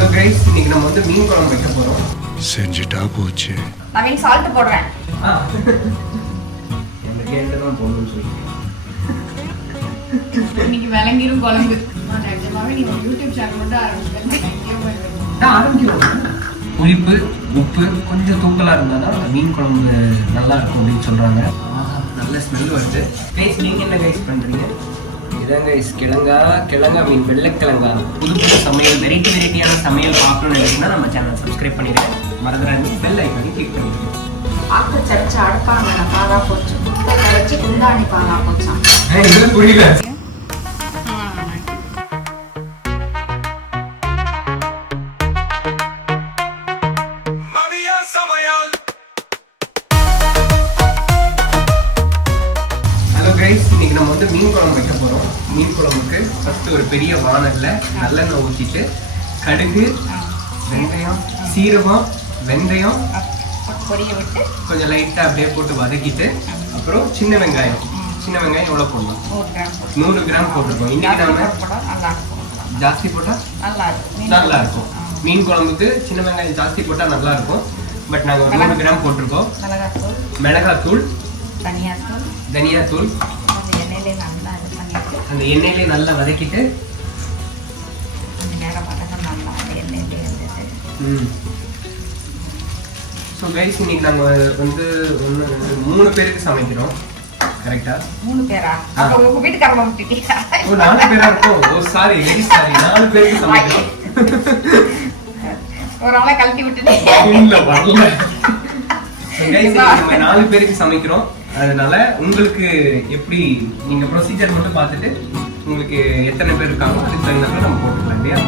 Hello guys, இன்னைக்கு நம்ம வந்து மீன் குழம்பு வைக்க போறோம். செஞ்சுட்டா போச்சு. நான் சால்ட் போடுறேன். எனக்கு என்னதான் போடணும்னு சொல்லிட்டு இன்னைக்கு விளங்கிரும் குழம்பு. நிஜமாவே நீ ஒரு யூடியூப் சேனல் மட்டும் ஆரம்பிக்கிறோம். புளிப்பு, உப்பு கொஞ்சம் தூக்கலா இருந்தாதான் மீன் குழம்பு நல்லா இருக்கும் அப்படின்னு சொல்றாங்க. நல்ல ஸ்மெல் வருது. கைஸ், நீங்க என்ன கைஸ் பண்றீங்க? இதான் கைஸ் கிழங்கா மீன், வெள்ளைக்கிழங்கா. புது புது சமையல், வெரைட்டியான சமையல் பார்க்கணும்னு நினைச்சீங்கன்னா நம்ம சேனல் சப்ஸ்கிரைப் பண்ணிடுங்க. மறந்துடாதீங்க, பெல் ஐக்கானை கிளிக் பண்ணிடுங்க. ஆக்கு சடிச்சு அடுப்பாங்க பாரா போச்சு, வச்சு குண்டாணி பாரா போச்சான். இதெல்லாம் புரியல. இன்னைக்கு நம்ம வந்து மீன் குழம்பு வைக்க போறோம். மீன் குழம்புக்கு ஃபர்ஸ்ட் ஒரு பெரிய வானல்ல நல்லெண்ணெய் ஊற்றிட்டு கடுகு, வெங்காயம், சீரகம், வெந்தயம் பொரிய விட்டு கொஞ்சம் லைட்டா அப்படியே போட்டு வதக்கிட்டு அப்புறம் சின்ன வெங்காயம் எவ்வளோ போடணும்? 100 கிராம் போட்டிருக்கோம். இன்னைக்கு நாம ஜாஸ்தி போட்டா நல்லா இருக்கும். மீன் குழம்புக்கு சின்ன வெங்காயம் ஜாஸ்தி போட்டா நல்லா இருக்கும். பட் நாங்கள் ஒரு 100 கிராம் போட்டிருக்கோம். மிளகாத்தூள், தனியாத்தூள் அந்த எண்ணெயிலே நல்லா வதக்கிட்டு ஸோ கைஸ், இன்னைக்கு நாங்கள் வந்து 3 பேருக்கு சமைக்கிறோம். கரெக்டா? 3 பேரா? உங்க வீட்டுக்காரங்க விட்டுட்டீங்க? ஓ, 4 பேரா இருக்கும். ஓ சாரி, வெரி சாரி. 4 பேருக்கு சமைக்கிறோம். ஒரு ஆளை கழட்டி விட்டுட்டீங்க. இல்ல, வரல. கைஸ், நம்ம 4 பேருக்கு சமைக்கிறோம். அதனால உங்களுக்கு எப்படி, நீங்க ப்ரொசீஜர் மட்டும் பார்த்துட்டு உங்களுக்கு எத்தனை பேர் இருக்காங்களோ அதுக்கு தகுந்த நம்ம போட்டுக்கலாம் இல்லையா?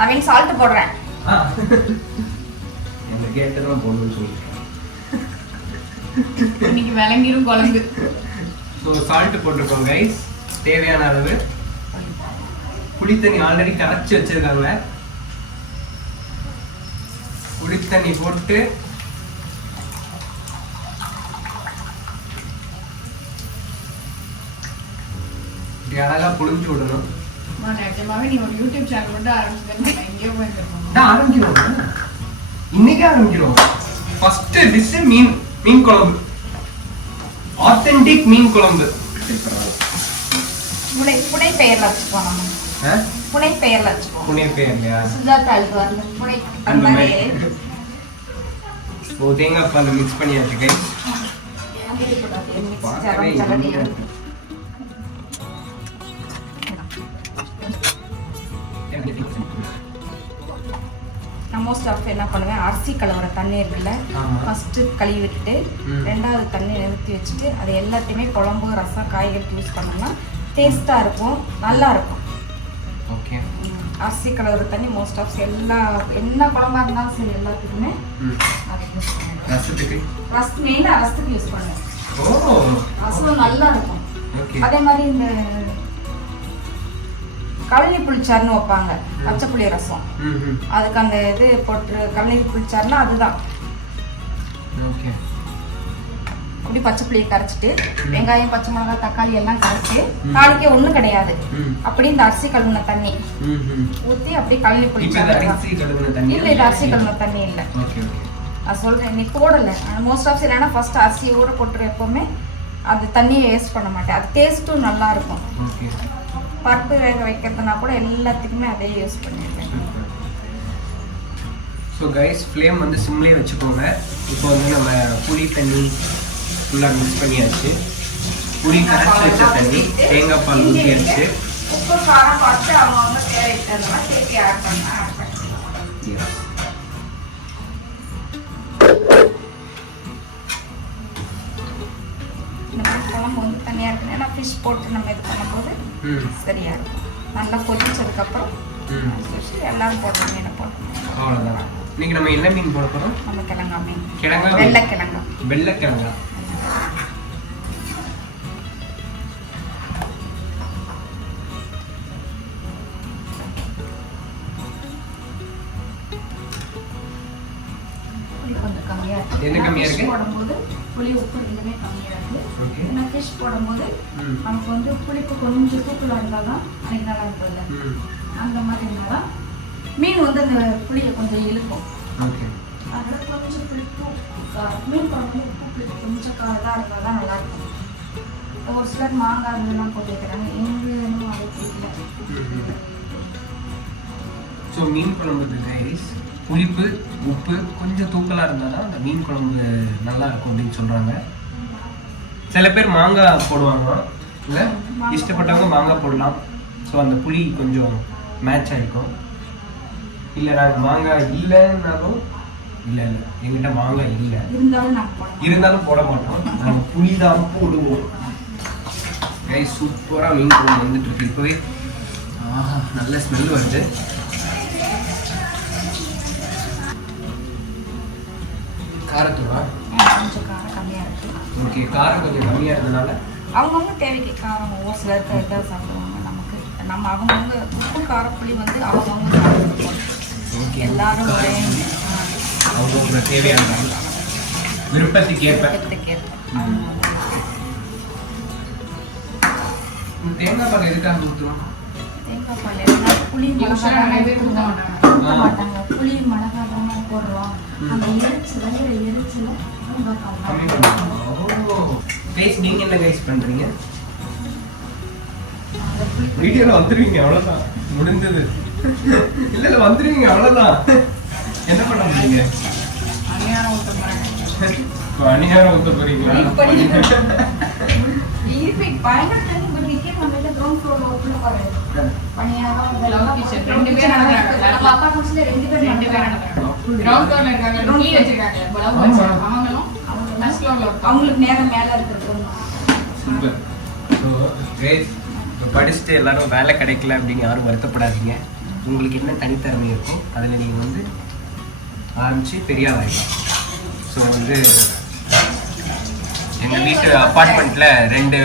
நான் சால்ட் போடுறேன். எனக்கு கேட்டதான் போடணும்னு சொல்லிட்டேன். இன்னைக்கு விளங்கிரும் குழம்பு. ஸோ சால்ட் போட்டிருக்கோம் கைஸ். தேவையான அளவு புளித்தண்ணி ஆல்ரெடி கரைச்சி வச்சிருக்காங்க. புளித்தண்ணி போட்டு அழகா புளிஞ்சு விடணும். நிஜமாவே நீ ஒரு யூடியூப் சேனல் மட்டும் ஆரம்பிக்கிறோம். இன்னைக்கு ஆரம்பிக்கிறோம். ஃபர்ஸ்ட் டிஷ் மீன் குழம்பு, ஆத்தென்டிக் மீன் குழம்பு. புனை பெயர்ல வச்சுக்கோம். புனை பெயர்ல வச்சுக்கோம். புனை பெயர்லையா? சுஜாதா அல்வார்ல புனை அந்த மாதிரி. ஓ, தேங்காய் பால் மிக்ஸ் பண்ணியாச்சு கைஸ். நான் மோஸ்ட் ஆஃப் என்ன பண்ணுவேன், அரிசி கழுவுற தண்ணி இருக்குல்ல, ஃபர்ஸ்ட் கழுவி விட்டுட்டு 2வது தண்ணி நிறுத்தி வச்சுட்டு அது எல்லாத்தையுமே குழம்பு, ரசம், காய்கறி யூஸ் பண்ணோம்னா டேஸ்டா இருக்கும், நல்லா இருக்கும். ஓகே. அரிசி கழுவுற தண்ணி மோஸ்ட் ஆஃப் என்ன குழம்பா இருந்தாலும் சரி எல்லாத்துக்குமே அது யூஸ் பண்ணுவேன். ரசத்துக்கு யூஸ் பண்ணுவேன். ஓ, ரசம் நல்லா இருக்கும். ஓகே. அதே மாதிரி இந்த கழனி புளிச்சாறுன்னு வைப்பாங்க, பச்சை புளி ரசம். அதுக்கு அந்த இது போட்டு கழனி புளிச்சாறுனா அதுதான். ஓகே. அப்படி பச்சை புளியை கரைச்சிட்டு வெங்காயம், பச்சை மிளகாய், தக்காளி எல்லாம் கரைச்சி தாளிக்க ஒண்ணும் கிடையாது. அப்படி இந்த அரிசி கழுவுன தண்ணி ஊத்தி அப்படி கழனி புளிச்சாறு. இல்ல, இது அரிசி கழுவுன தண்ணி இல்ல. நான் சொல்றேன், நீ போடல. மோஸ்ட் ஆஃப் இல்லைன்னா ஃபர்ஸ்ட் அரிசியை ஊற போட்டுரு. எப்பவுமே அந்த தண்ணியை வேஸ்ட் பண்ண மாட்டேன். அது டேஸ்ட்டும் நல்லா இருக்கும். பருப்பு வேக வைக்கிறதுனா கூட எல்லாத்துக்குமே அதே யூஸ் பண்ணிடுவேன். ஸோ கைஸ், ஃப்ளேம் வந்து சிம்லேயே வச்சுக்கோங்க. இப்போ வந்து நம்ம புளி தண்ணி ஃபுல்லாக மிக்ஸ் பண்ணியாச்சு. புளி கரைச்சி வச்ச தண்ணி, தேங்காய் பால் ஊற்றியாச்சு. உப்பு காரம் பார்த்து அவங்க தேவையான சேர்த்து ஆட் பண்ண. குழம்பு வந்து தனியாக இருக்குன்னு ஏன்னா ஃபிஷ் போட்டு நம்ம இது பண்ணும்போது சரியா இருக்கும். நல்லா கொதிச்சதுக்கப்புறம் எல்லாரும் போடுறோம், மீனை போடுறோம். அவ்வளோதான். இன்னைக்கு நம்ம என்ன மீன் போட போகிறோம்? நம்ம கிழங்கா மீன். வெள்ளைக்கிழங்கா. கொஞ்சம் கம்மியாக என்ன கம்மியா இருக்கு? போடும்போது புளி உப்பு ரெண்டுமே கம்மியாக இருக்குது. ஓகே. ஏன்னா ஃபிஷ் போடும்போது நமக்கு வந்து புளிப்பு கொஞ்சம் தூக்கலாக இருந்தால் தான் அன்றைக்கி நல்லா இருக்கும்ல, அந்த மாதிரி இருந்தால் தான் மீன் வந்து அந்த புளியை கொஞ்சம் இழுக்கும். ஓகே. அதில் கொஞ்சம் புளிப்பு மீன் குழம்பு உப்பு புளிப்பு கொஞ்சம் காரதாக இருந்தால் தான் நல்லாயிருக்கும். ஒரு சிலர் மாங்காய் இதெல்லாம் போட்டு வைக்கிறாங்க, எங்களும் அதை பிடிக்கல. ஸோ மீன் குழம்புக்கு கைஸ் புளிப்பு உப்பு கொஞ்சம் தூக்கலாக இருந்தால் தான் அந்த மீன் குழம்பு நல்லா இருக்கும் அப்படின்னு சொல்கிறாங்க. சில பேர் மாங்காய் போடுவாங்க, இல்லை இஷ்டப்பட்டவங்க மாங்காய் போடலாம். ஸோ அந்த புளி கொஞ்சம் மேட்ச் ஆகிருக்கும். இல்லை நாங்கள் மாங்காய் இல்லைன்னாலும் இல்லை எங்கிட்ட மாங்காய் இல்லை இருந்தாலும் போட மாட்டோம், நாங்கள் புளி தான் போடுவோம். கைஸ் சூப்பராக மீன் குழம்பு வந்துட்டு இருக்கு. இப்போவே நல்ல ஸ்மெல் வருது. காரத்தூளா? கொஞ்சம் காரம் கம்மியாக இருக்குது. ஓகே. காரம் கொஞ்சம் கம்மியாக இருந்ததுனால அவங்கவுங்க தேவைக்கு காரம் ஒரு சிலர் தான் சாப்பிடுவாங்க. நமக்கு நம்ம அவங்கவுங்க உப்பு காரப்புளி வந்து அவங்கவுங்க சாப்பிடுவோம். ஓகே. எல்லாரும் ஒரே அவங்களுக்கு தேவையான விருப்பத்துக்கு ஏற்ப. தேங்காய் பால் எதுக்காக ஊற்றுறோம்? தேங்காய் பால் எதுனா புளி மிளகாய் ஊற்ற மாட்டாங்க. புளி மிளகாய் தான் போடுறோம். அந்த எரிச்சல் எரிச்சல கைஸ் நீங்க என்ன கைஸ் பண்றீங்க? வீடியோல வந்துருவீங்க அவ்வளவுதான், முடிஞ்சது. இல்ல வந்துருவீங்க அவ்வளவுதான். என்ன பண்ண முடியுங்க? அநியாரம் ஊத்த போறீங்களா? அவங்களுக்கு நேரம் மேல இருக்கு. படிச்சுட்டு எல்லாரும் வேலை கிடைக்கல அப்படின்னு யாரும் வருத்தப்படாதீங்க. உங்களுக்கு என்ன தனித்திறமை இருக்கும் அதில் நீங்கள் வந்து ஆரம்பித்து பெரிய ஆளாயிடலாம். ஸோ வந்து எங்கள் வீட்டு அப்பார்ட்மெண்ட்டில் 2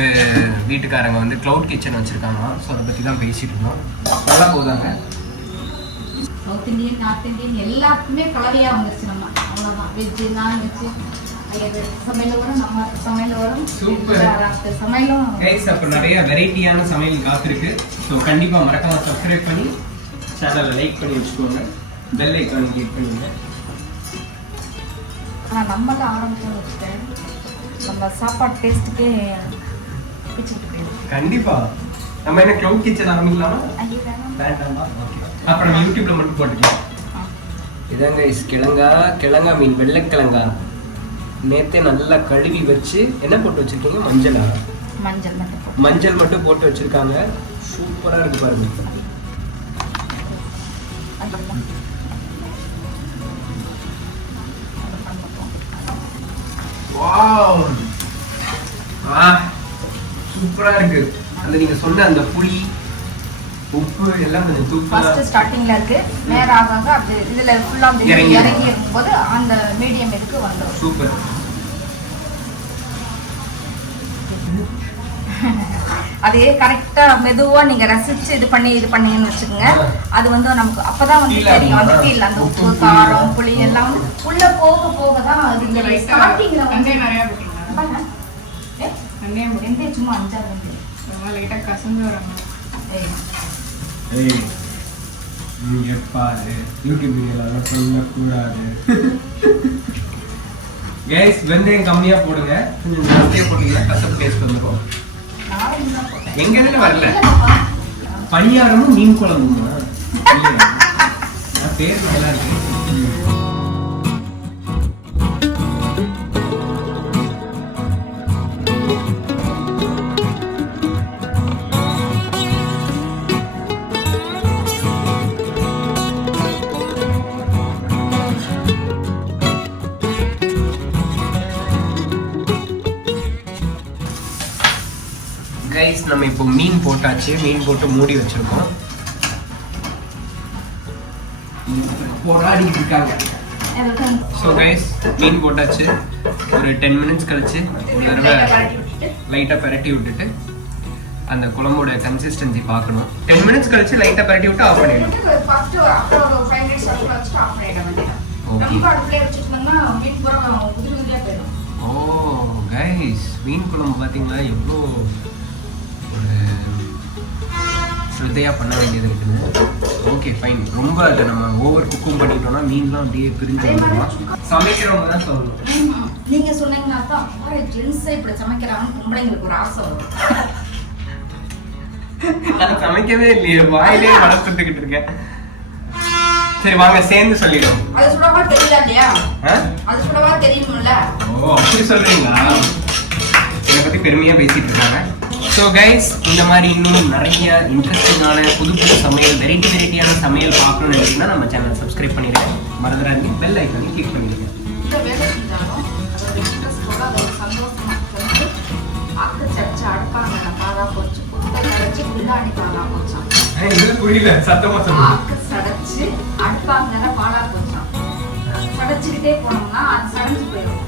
வீட்டுக்காரங்க வந்து க்ளவுட் கிச்சன் வச்சுருக்காங்க. ஸோ அதை பற்றி தான் பேசிகிட்டு இருந்தோம். நல்லா போதாங்க. சவுத் இந்தியன் நார்த் இந்தியன் எல்லாத்துக்குமே கலவையாக வந்துருச்சு. நம்ம அவ்வளோதான். வெஜ்ஜு நான்வெஜ்ஜு சமையல் வரும், நம்ம சமையல் வரும். சூப்பர் சமையலும் கைஸ். அப்போ நிறைய வெரைட்டியான சமையல் காத்திருக்கு. ஸோ கண்டிப்பாக மறக்காம சப்ஸ்கிரைப் பண்ணி சேனலை லைக் பண்ணி வச்சுக்கோங்க. பெல் ஐக்கான் கிளிக் பண்ணுங்க. ஆனால் நம்மளாம் ஆரம்பிச்சோன்னு வச்சுட்டேன், நம்ம சாப்பாடு டேஸ்ட்டுக்கே பிடிச்சிட்டு போயிடும். கண்டிப்பா. நம்ம என்ன க்ளவுட் கிச்சன் ஆரம்பிக்கலாமா? வேண்டாமா? ஓகே. அப்புறம் நம்ம யூடியூப்ல மட்டும் போட்டுக்கலாம். இதாங்க கிழங்கா மீன், வெள்ளைக்கிழங்கா நேத்தே நல்லா கழுவி வச்சு என்ன போட்டு வச்சிருக்கீங்க? மஞ்சள் மட்டும் போட்டு வச்சிருக்காங்க. சூப்பரா இருக்கு பாருங்க. வாவ், சூப்பரா இருக்கு. அந்த நீங்க சொன்ன அந்த புளி உப்பு எல்லாம் கொஞ்சம் தூக்கலா ஃபர்ஸ்ட் ஸ்டார்டிங்ல இருக்கு. நேரா ஆகாக அப்படி இதுல ஃபுல்லா இறங்கி இருக்கும்போது அந்த மீடியம் இதுக்கு வந்துரும். சூப்பர். அது கரெக்டா மெதுவா நீங்க ரசிச்சு இது பண்ணீங்கன்னு வச்சுக்கோங்க. அது வந்து நமக்கு அப்பதான் வந்து தெரியும் அந்த ஃபீல். அந்த உப்பு காரம் புளி எல்லாம் வந்து உள்ள போக போக தான் அது ஸ்டார்டிங்ல வந்து நிறைய போட்டீங்க. வெந்தயம் சும்மா 5 லைட்டா கசந்து வராங்க. எப்பாரு யூடியூப் வீடியோல சொல்லக்கூடாது. கைஸ் வெந்தயம் கம்மியா போடுங்க, கொஞ்சம் ஜாஸ்தியா போட்டீங்கன்னா கசப்பு டேஸ்ட் வந்துடும். எங்க இருந்து வரல பணியாரமும் மீன் குழம்புமா? பேர் நல்லா இருக்கு. கைஸ் நம்ம இப்போ மீன் போட்டாச்சு. மீன் போட்டு மூடி வச்சிருக்கோம். போராடிட்டு இருக்காங்க. ஸோ கைஸ் மீன் போட்டாச்சு. ஒரு 10 மினிட்ஸ் கழிச்சு ஒரு தடவை லைட்டாக பரட்டி விட்டுட்டு அந்த குழம்போட கன்சிஸ்டன்சி பார்க்கணும். 10 மினிட்ஸ் கழிச்சு லைட்டாக பரட்டி விட்டு ஆஃப் பண்ணிடணும். ஓகே. ஓ கைஸ் மீன் குழம்பு பார்த்தீங்களா எவ்வளோ ஒரு ஸ்ரத்தையாக பண்ண வேண்டியது இருக்குன்னு. Okay fine. ரொம்ப அதை நம்ம ஓவர் குக்கும் பண்ணிட்டோம்னா மீன்லாம் அப்படியே பிரிஞ்சு வந்துடுமா. சமைக்கிறவங்க தான் சொல்லணும். நீங்க சொன்னீங்கன்னா தான் ஜென்ஸை இப்படி சமைக்கிறாங்க, பொம்பளைங்களுக்கு ஒரு ஆசை வரும். அது சமைக்கவே இல்லையே, வாயிலே வளர்த்துக்கிட்டு இருக்கேன். சரி வாங்க சேர்ந்து சொல்லிடுவோம். அது சுடவா தெரியல இல்லையா? அது சுடவா தெரியும்ல. ஓ அப்படி சொல்றீங்களா? இதை பத்தி பெருமையா பேசிட்டு இருக்காங்க. ஸோ கைஸ், இந்த மாதிரி இன்னும் நிறைய இன்ட்ரெஸ்டிங்கான புது புது சமையல், வெரைட்டியான சமையல் பார்க்கணும்னு நினைச்சீங்கன்னா நம்ம சேனல் சப்ஸ்கிரைப் பண்ணிடுங்க. மறந்துடாதீங்க, பெல் ஐக்கானை கிளிக் பண்ணிடுங்க. இந்த வேலை செஞ்சாலும் அதோட இன்ட்ரெஸ்டோட அதோட சந்தோஷமா வந்து ஆக்கு சடிச்சு அடுப்பாங்க பாலா போச்சு, குட்டை கடைச்சு குண்டாடி பாலா போச்சான். இது புரியல, சத்தமா சொல்லுங்க. ஆக்கு சடைச்சு அடுப்பாங்க பாலா போச்சான். சடைச்சுக்கிட்டே போனோம்னா அது சடைஞ்சு போயிடும்.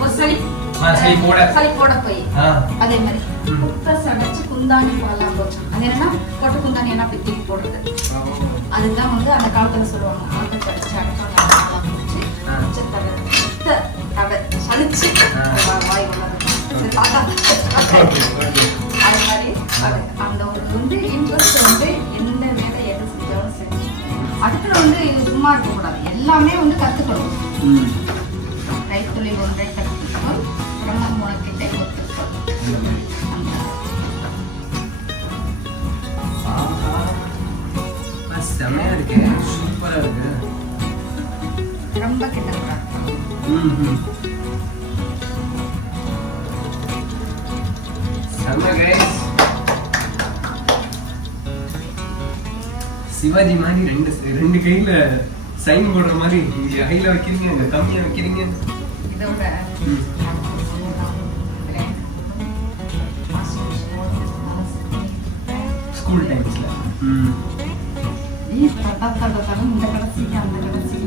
ஒரு சளி போட போய் அதே மாதிரி குட்டை சடைச்சு குந்தாணி பாலா போச்சான். அது என்னன்னா போட்ட குந்தாணி என்ன பித்தி போடுறது. அதுதான் வந்து அந்த காலத்துல சொல்லுவாங்க. ஆக்கு சடைச்சு அடுப்பாங்க பாலா போச்சு, சளிச்சு வாய் அது மாதிரி அந்த ஒரு வந்து இன்ட்ரெஸ்ட் வந்து எந்த வேலை எது செஞ்சாலும் சரி. அடுத்துல வந்து இது சும்மா இருக்கக்கூடாது, எல்லாமே வந்து கத்துக்கணும். கைத்தொழில் ஒன்றை கற்றுக்கணும், உடம்பு முளைக்கிட்டே ஒத்துக்கணும். செம்மையா இருக்கு, சூப்பரா இருக்கு. ரொம்ப கிட்டக்கூடாது. சிவாஜி மாதிரி ரெண்டு கையில சைன் போடுற மாதிரி கையில வைக்கிறீங்க, அங்க கம்மியா வைக்கிறீங்க. இதோட ஸ்கூல் டைம்ஸ்ல இந்த கடைசிக்கு அந்த கடைசிக்கு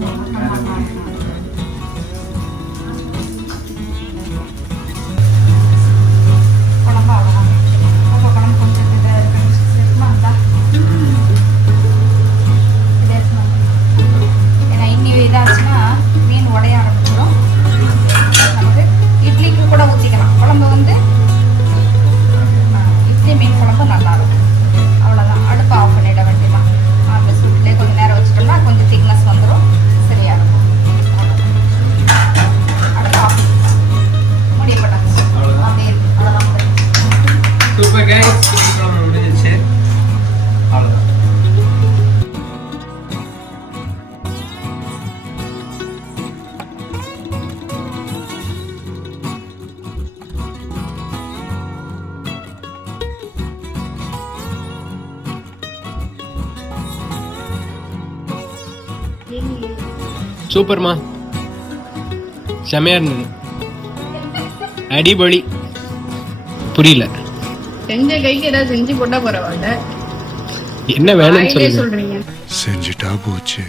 இதாச்சுன்னா மீன் உடைய ஆரம்பிச்சிடும். நமக்கு இட்லிக்கு கூட ஊற்றிக்கலாம். குழம்பு வந்து இட்லி மீன் குழம்பு நல்லா இருக்கும். அவ்வளோதான், அடுப்பு ஆஃப் பண்ணிட வேண்டியதான். அந்த சூட்லேயே கொஞ்சம் நேரம் வச்சுட்டோம்னா கொஞ்சம் திக்னஸ் வந்துடும், சரியா இருக்கும். அடுப்பு ஆஃப் முடியப்பட்டாச்சு. அப்படியே இருக்கு, அவ்வளோதான். சூப்பர் கைஸ், குழம்பு முடிஞ்சிச்சு, அவ்வளோதான். சூப்பர்மா, செமையா இருந்தது, அடிபொலி. புரியல, செஞ்ச கைக்கு ஏதாவது செஞ்சு போட்டா பரவாயில்ல, என்ன வேலைன்னு சொல்லுங்க. சொல்றீங்க செஞ்சுட்டா போச்சு.